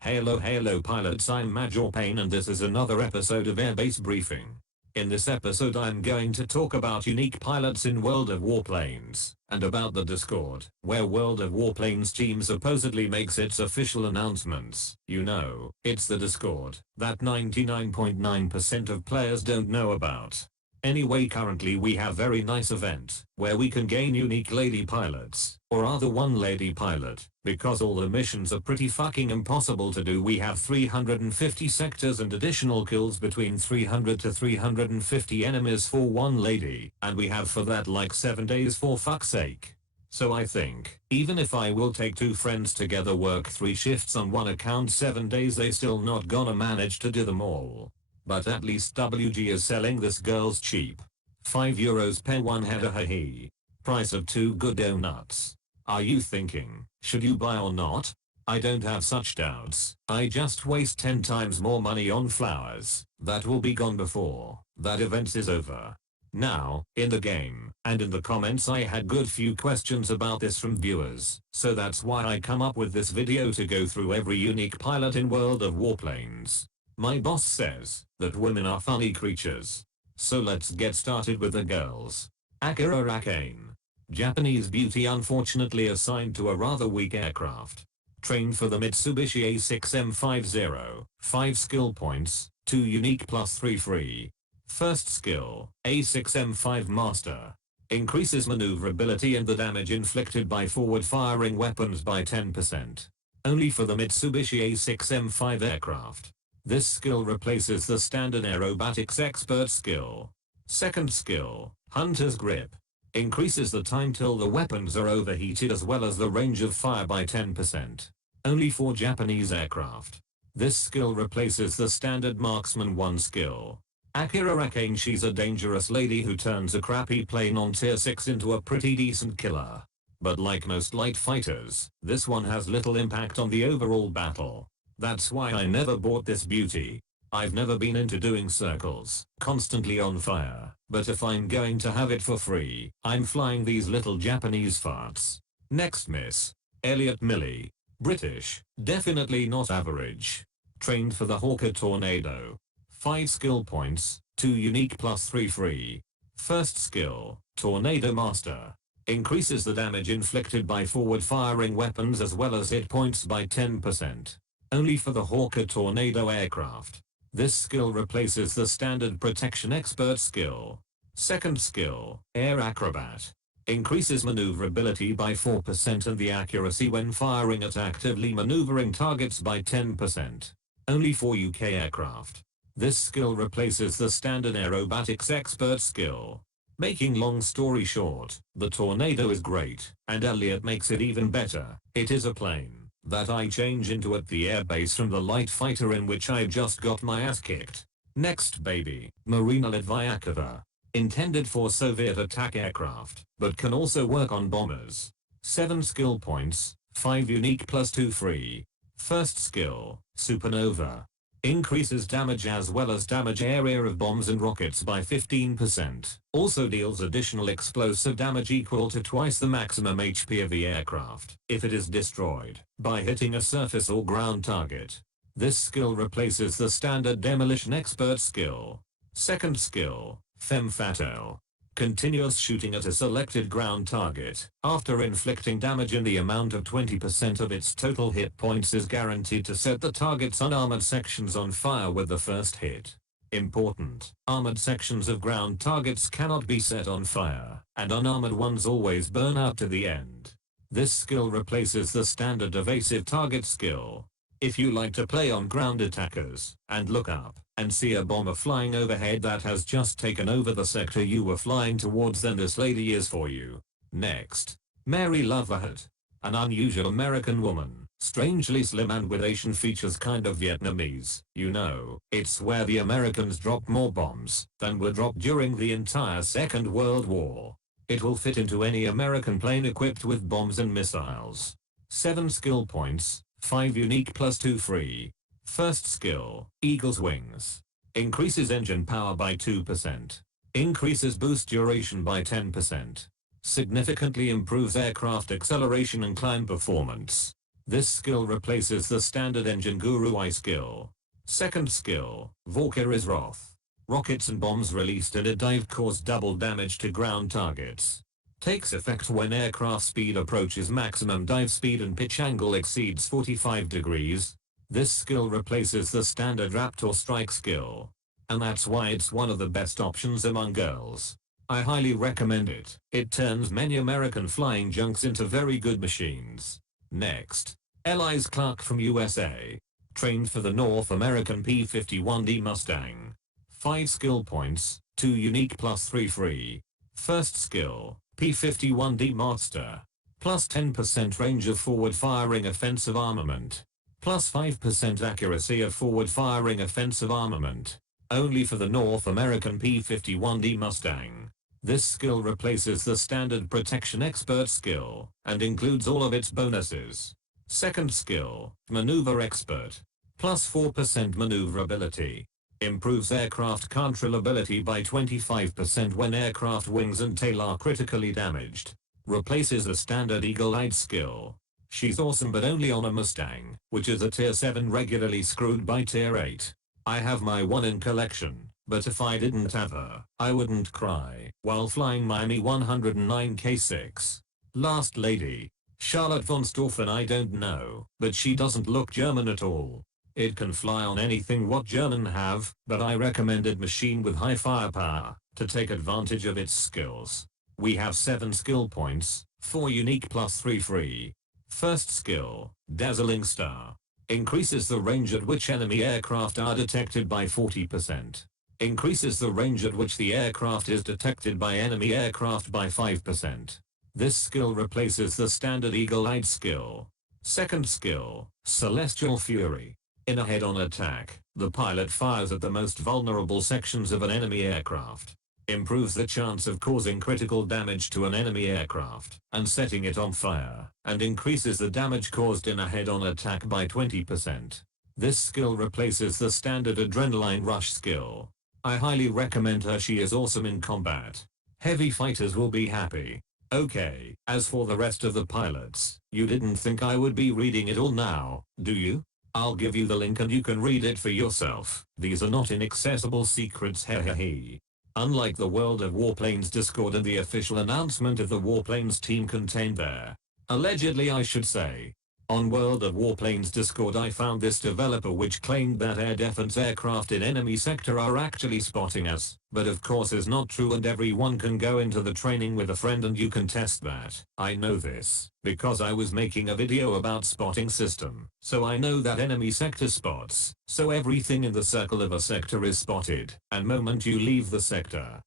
Hello pilots, I'm Major Payne and this is another episode of Airbase Briefing. In this episode I'm going to talk about unique pilots in World of Warplanes, and about the Discord, where World of Warplanes team supposedly makes its official announcements. You know, it's the Discord that 99.9% of players don't know about. Anyway, currently we have very nice event where we can gain unique lady pilots, or rather one lady pilot, because all the missions are pretty fucking impossible to do. We have 350 sectors and additional kills between 300 to 350 enemies for one lady, and we have for that like 7 days for fuck's sake. So I think, even if I will take 2 friends together work 3 shifts on one account 7 days, they still not gonna manage to do them all. But at least WG is selling this girls cheap. €5 per one header, he. Price of 2 good donuts. Are you thinking, should you buy or not? I don't have such doubts. I just waste 10 times more money on flowers that will be gone before that event is over. Now, in the game, and in the comments I had good few questions about this from viewers, so that's why I come up with this video to go through every unique pilot in World of Warplanes. My boss says that women are funny creatures. So let's get started with the girls. Akira Rakane. Japanese beauty, unfortunately assigned to a rather weak aircraft. Trained for the Mitsubishi A6M50. 5 skill points, 2 unique plus 3 free. First skill, A6M5 Master. Increases maneuverability and the damage inflicted by forward firing weapons by 10%. Only for the Mitsubishi A6M5 aircraft. This skill replaces the standard aerobatics expert skill. Second skill, Hunter's Grip. Increases the time till the weapons are overheated as well as the range of fire by 10%. Only for Japanese aircraft. This skill replaces the standard Marksman 1 skill. Akira Rakane, she's a dangerous lady who turns a crappy plane on tier 6 into a pretty decent killer. But like most light fighters, this one has little impact on the overall battle. That's why I never bought this beauty. I've never been into doing circles, constantly on fire, but if I'm going to have it for free, I'm flying these little Japanese farts. Next miss. Elliot Milley. British, definitely not average. Trained for the Hawker Tornado. 5 skill points, 2 unique plus 3 free. First skill, Tornado Master. Increases the damage inflicted by forward firing weapons as well as hit points by 10%. Only for the Hawker Tornado aircraft. This skill replaces the standard Protection Expert skill. Second skill, Air Acrobat. Increases maneuverability by 4% and the accuracy when firing at actively maneuvering targets by 10%. Only for UK aircraft. This skill replaces the standard Aerobatics Expert skill. Making long story short, the Tornado is great, and Elliot makes it even better. It is a plane that I change into at the airbase from the light fighter in which I just got my ass kicked. Next baby, Marina Ledvyakova. Intended for Soviet attack aircraft, but can also work on bombers. 7 skill points, 5 unique plus 2 free. First skill, Supernova. Increases damage as well as damage area of bombs and rockets by 15%. Also deals additional explosive damage equal to twice the maximum HP of the aircraft if it is destroyed by hitting a surface or ground target. This skill replaces the standard Demolition Expert skill. Second skill, Femme Fatale. Continuous shooting at a selected ground target after inflicting damage in the amount of 20% of its total hit points is guaranteed to set the target's unarmored sections on fire with the first hit. Important, armored sections of ground targets cannot be set on fire, and unarmored ones always burn out to the end. This skill replaces the standard evasive target skill. If you like to play on ground attackers, and look up, and see a bomber flying overhead that has just taken over the sector you were flying towards, then this lady is for you. Next. Mary Loverhart. An unusual American woman, strangely slim and with Asian features, kind of Vietnamese. You know, it's where the Americans dropped more bombs than were dropped during the entire Second World War. It will fit into any American plane equipped with bombs and missiles. 7 skill points, 5 unique plus 2 free. First skill, Eagle's Wings. Increases engine power by 2%. Increases boost duration by 10%. Significantly improves aircraft acceleration and climb performance. This skill replaces the standard engine guru I skill. Second skill, Valkyrie's Wrath. Rockets and bombs released in a dive cause double damage to ground targets. Takes effect when aircraft speed approaches maximum dive speed and pitch angle exceeds 45 degrees. This skill replaces the standard Raptor Strike skill. And that's why it's one of the best options among girls. I highly recommend it. It turns many American flying junks into very good machines. Next, Elise Clark from USA. Trained for the North American P-51D Mustang. 5 skill points, 2 unique plus 3 free. First skill, P-51D Master. Plus 10% range of forward-firing offensive armament. Plus 5% accuracy of forward-firing offensive armament. Only for the North American P-51D Mustang. This skill replaces the standard Protection Expert skill, and includes all of its bonuses. Second skill, Maneuver Expert. Plus 4% maneuverability. Improves aircraft controllability by 25% when aircraft wings and tail are critically damaged. Replaces the standard Eagle-Eyed skill. She's awesome but only on a Mustang, which is a tier 7 regularly screwed by tier 8. I have my one in collection, but if I didn't have her, I wouldn't cry while flying Miami 109 K6. Last lady, Charlotte von Stauffen. I don't know, but she doesn't look German at all. It can fly on anything what German have, but I recommended machine with high firepower to take advantage of its skills. We have 7 skill points, 4 unique plus 3 free. First skill, Dazzling Star. Increases the range at which enemy aircraft are detected by 40%. Increases the range at which the aircraft is detected by enemy aircraft by 5%. This skill replaces the standard Eagle-Eyed skill. Second skill, Celestial Fury. In a head-on attack, the pilot fires at the most vulnerable sections of an enemy aircraft. Improves the chance of causing critical damage to an enemy aircraft and setting it on fire, and increases the damage caused in a head-on attack by 20%. This skill replaces the standard Adrenaline Rush skill. I highly recommend her. She is awesome in combat. Heavy fighters will be happy. Okay, as for the rest of the pilots, you didn't think I would be reading it all now, do you? I'll give you the link and you can read it for yourself. These are not inaccessible secrets, hehehe. Unlike the World of Warplanes Discord and the official announcement of the Warplanes team contained there. Allegedly, I should say. On World of Warplanes Discord I found this developer which claimed that air defense aircraft in enemy sector are actually spotting us, but of course is not true and everyone can go into the training with a friend and you can test that. I know this, because I was making a video about spotting system, so I know that enemy sector spots, so everything in the circle of a sector is spotted, and moment you leave the sector,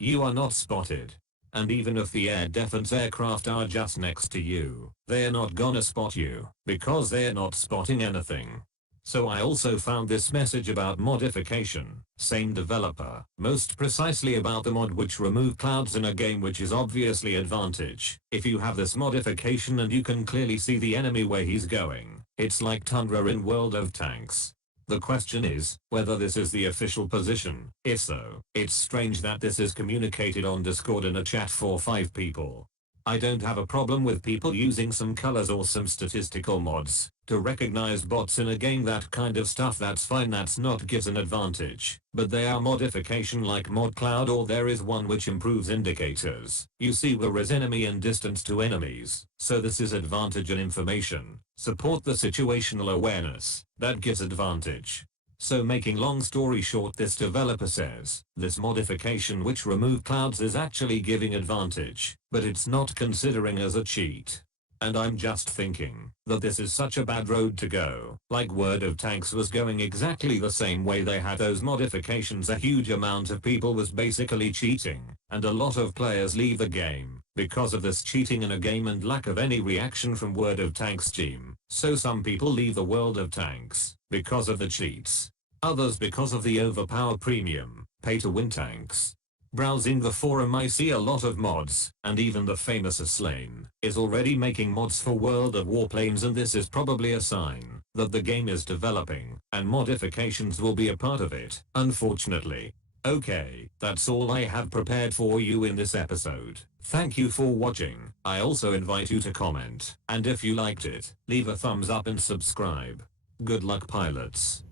you are not spotted. And even if the air defense aircraft are just next to you, they're not gonna spot you, because they're not spotting anything. So I also found this message about modification, same developer, most precisely about the mod which remove clouds in a game, which is obviously advantage. If you have this modification and you can clearly see the enemy where he's going, it's like Tundra in World of Tanks. The question is, whether this is the official position. If so, it's strange that this is communicated on Discord in a chat for 5 people. I don't have a problem with people using some colors or some statistical mods to recognize bots in a game. That kind of stuff, that's fine, that's not gives an advantage. But they are modification like mod cloud, or there is one which improves indicators. You see where is enemy and distance to enemies. So this is advantage and information. Support the situational awareness. That gives advantage. So making long story short, this developer says, this modification which remove clouds is actually giving advantage, but it's not considering as a cheat. And I'm just thinking that this is such a bad road to go. Like World of Tanks was going exactly the same way. They had those modifications, a huge amount of people was basically cheating, and a lot of players leave the game because of this cheating in a game and lack of any reaction from World of Tanks team. So some people leave the World of Tanks because of the cheats. Others because of the overpower premium, pay to win tanks. Browsing the forum I see a lot of mods, and even the famous Aslane is already making mods for World of Warplanes, and this is probably a sign that the game is developing, and modifications will be a part of it. Unfortunately, Okay, that's all I have prepared for you in this episode. Thank you for watching. I also invite you to comment, and if you liked it, leave a thumbs up and subscribe. Good luck, pilots.